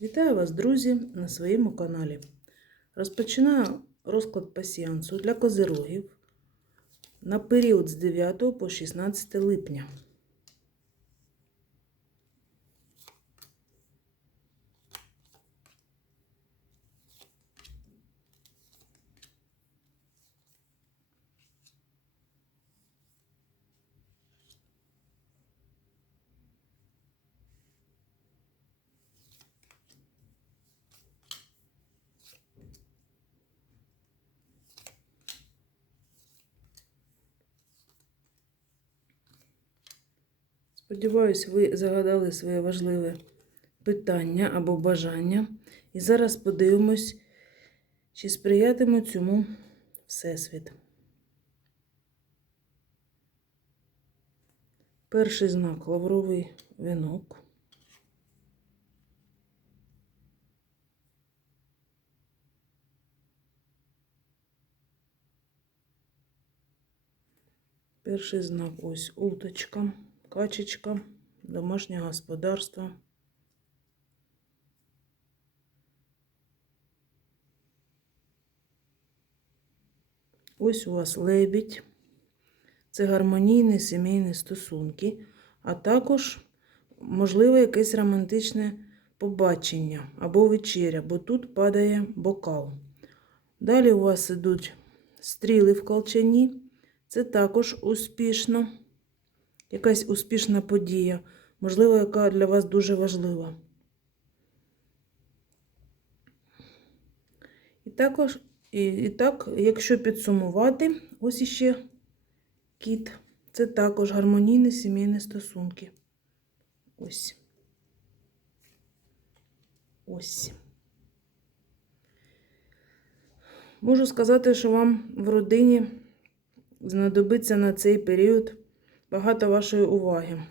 Вітаю вас, друзі, на своєму каналі. Розпочинаю розклад пасіансу для козирогів на період з 9 по 16 липня. Сподіваюсь, ви загадали своє важливе питання або бажання. І зараз подивимось, чи сприятиме цьому Всесвіт. Перший знак лавровий вінок. Перший знак ось уточка, качечка, домашнє господарство. Ось у вас лебідь. Це гармонійні сімейні стосунки, а також, можливо, якесь романтичне побачення або вечеря, бо тут падає бокал. Далі у вас ідуть стріли в колчані. Це також успішно, якась успішна подія, можливо, яка для вас дуже важлива. І також, і, і так, якщо підсумувати, ось іще кіт. Це також гармонійні сімейні стосунки. Ось. Ось. Можу сказати, що вам в родині знадобиться на цей період багато вашої уваги.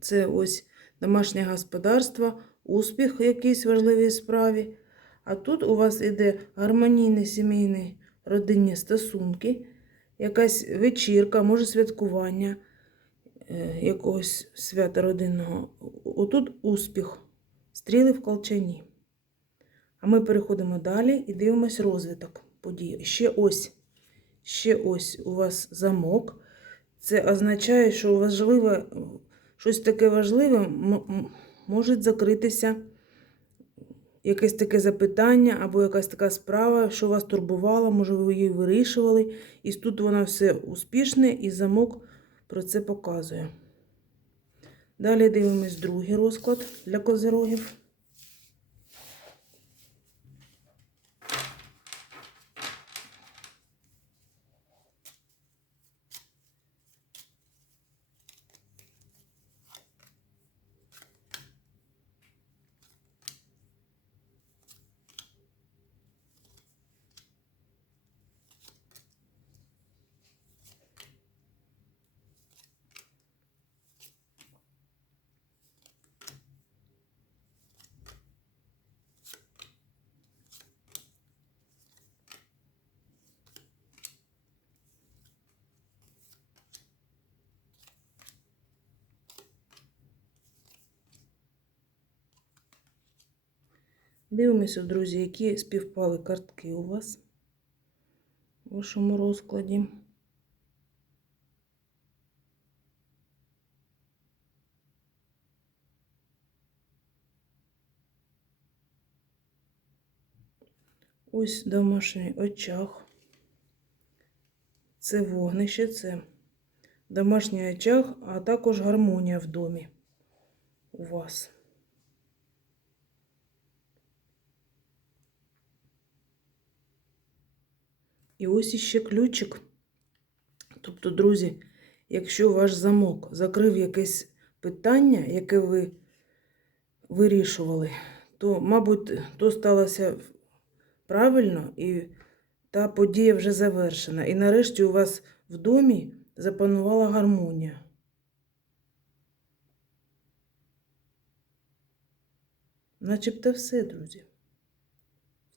Це ось домашнє господарство, успіх в якійсь важливій справі. А тут у вас іде гармонійні сімейні родинні стосунки, якась вечірка, може святкування е, якогось свята родинного. Отут успіх, стріли в колчані. А ми переходимо далі і дивимось розвиток подій. Ще ось, ще ось у вас замок. Це означає, що важливе, щось таке важливе може закритися якесь таке запитання або якась така справа, що вас турбувала, може, ви її вирішували. І тут воно все успішне, і замок про це показує. Далі дивимось другий розклад для козирогів. Дивимося, друзі, які співпали картки у вас у вашому розкладі. Ось домашній очаг. Це вогнище, це домашній очаг, а також гармонія в домі у вас. І ось іще ключик. Тобто, друзі, якщо ваш замок закрив якесь питання, яке ви вирішували, то, мабуть, то сталося правильно і та подія вже завершена. І нарешті у вас в домі запанувала гармонія. Начебто все, друзі.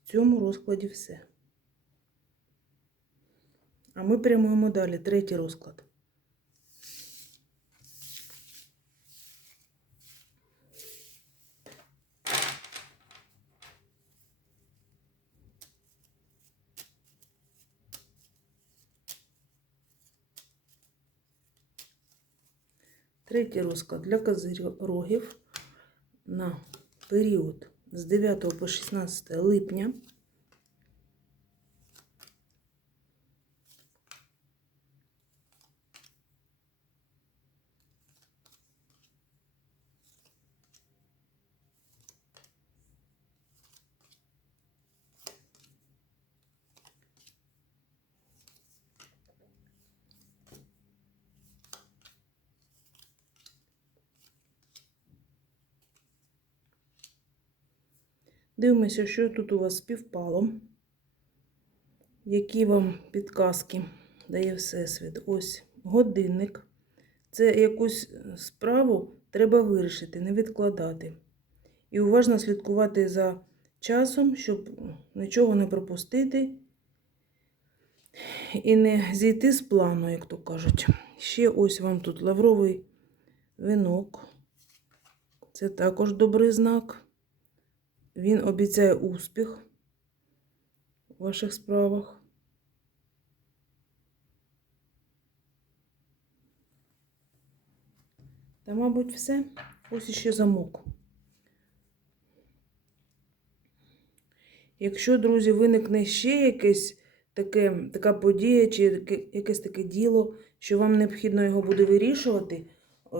В цьому розкладі все. А ми прямуємо далі третій розклад. Третій розклад для козирогів на період з 9 по 16 липня. Дивимося, що тут у вас співпало. Які вам підказки дає Всесвіт? Ось годинник. Це якусь справу треба вирішити, не відкладати. І уважно слідкувати за часом, щоб нічого не пропустити і не зійти з плану, як то кажуть. Ще ось вам тут лавровий вінок. Це також добрий знак. Він обіцяє успіх у ваших справах. Та, мабуть, все. Ось іще замок. Якщо, друзі, виникне ще якесь таке, така подія чи яке- якесь таке діло, що вам необхідно його буде вирішувати, е,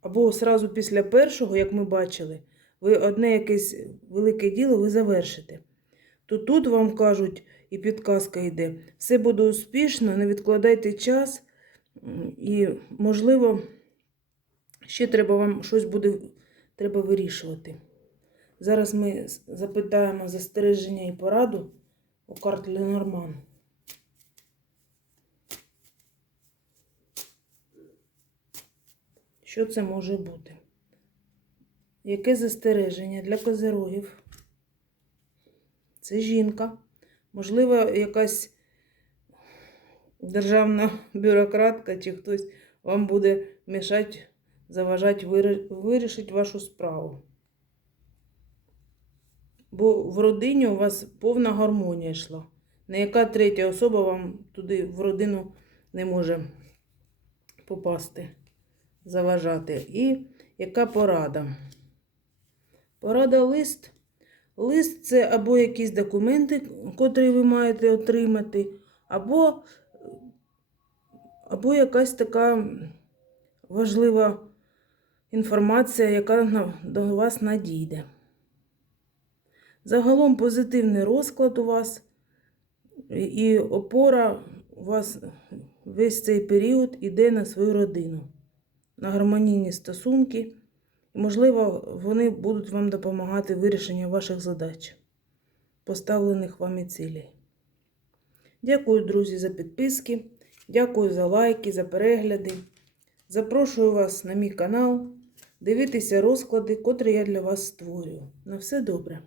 або одразу після першого, як ми бачили, ви одне якесь велике діло ви завершите. То тут вам кажуть, і підказка йде, все буде успішно, не відкладайте час, і, можливо, ще треба вам щось буде треба вирішувати. Зараз ми запитаємо застереження і пораду у карт Ленорман. Що це може бути? Яке застереження для козерогів? Це жінка. Можливо, якась державна бюрократка чи хтось вам буде мішати, заважати вирішити вашу справу. Бо в родині у вас повна гармонія йшла. Ніяка третя особа вам туди в родину не може попасти, заважати. І яка порада? Порада лист. Лист це або якісь документи, котрі ви маєте отримати, або, або якась така важлива інформація, яка до вас надійде. Загалом позитивний розклад у вас і опора у вас весь цей період іде на свою родину, на гармонійні стосунки. І, можливо, вони будуть вам допомагати в ваших задач, поставлених вами цілей. Дякую, друзі, за підписки. Дякую за лайки, за перегляди. Запрошую вас на мій канал дивитися розклади, котрі я для вас створюю. На все добре!